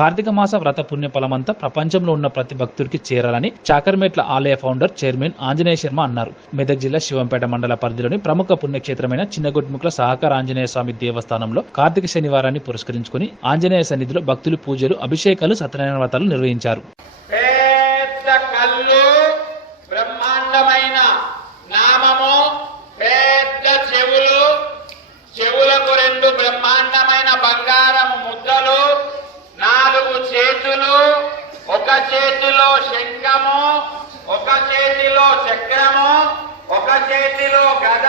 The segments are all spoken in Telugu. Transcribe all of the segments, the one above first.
కార్తీక మాస వ్రత పుణ్య ఫలమంతా ప్రపంచంలో ఉన్న ప్రతి భక్తుడికి చేరాలని చాకర్మేట్ల ఆలయ ఫౌండర్ చైర్మన్ ఆంజనేయ శర్మ అన్నారు. మెదక్ జిల్లా శివంపేట మండల పరిధిలోని ప్రముఖ పుణ్యక్షేత్రమైన చిన్నగుడ్ముక్ల సహకార ఆంజనేయ స్వామి దేవస్థానంలో కార్తీక శనివారాన్ని పురస్కరించుకుని ఆంజనేయ సన్నిధిలో భక్తులు పూజలు అభిషేకాలు సత్యనారాయణ వ్రతాలు నిర్వహించారు. బ్రహ్మాండమైన ఒక చేతిలో చక్రము ఒక చేతిలో గద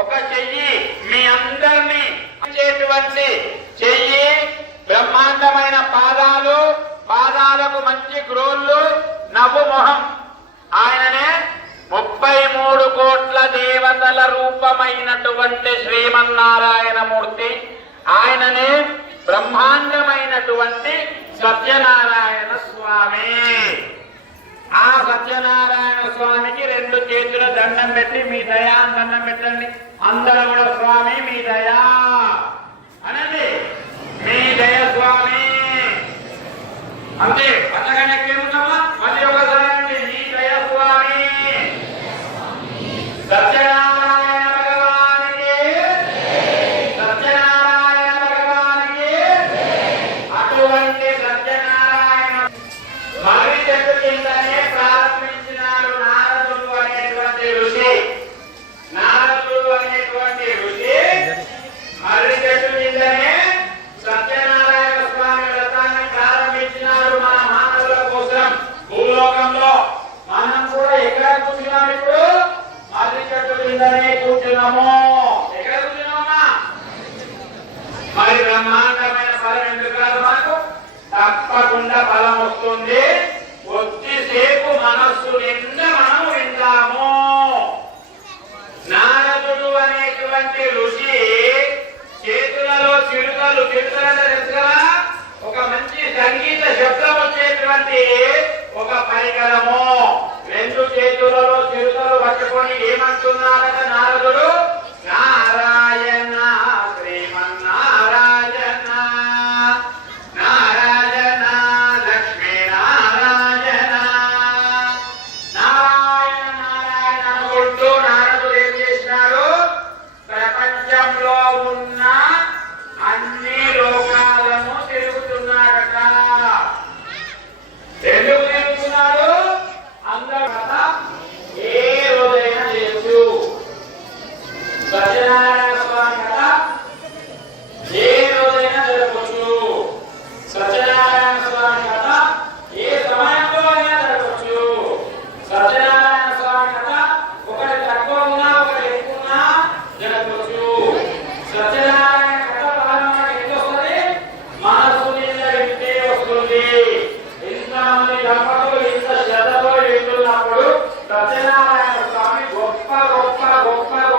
ఒక చెయ్యి. మీ అందరినీ చేటువంటి చెయ్యి బ్రహ్మాండమైన పాదాలు పాదాలకు మంచి గ్రోళ్ళు నవ్వు మొహం. ఆయననే ముప్పై మూడు కోట్ల దేవతల రూపమైనటువంటి శ్రీమన్నారాయణమూర్తి. ఆయననే బ్రహ్మాండమైనటువంటి సత్యనారాయణ స్వామి. ఆ సత్యనారాయణ స్వామికి రెండు చేతుల దండం పెట్టి మీ దయా దండం పెట్టండి. అందరూ కూడా స్వామి మీ దయా. కిందనే కూర్చున్నాము ఎక్కడ కూర్చున్నామా మరి బ్రహ్మాండమైన చేతులలో చిరుకలు పట్టుకొని ఏమంటున్నారట నారదుడు? నారాయణ Alpha.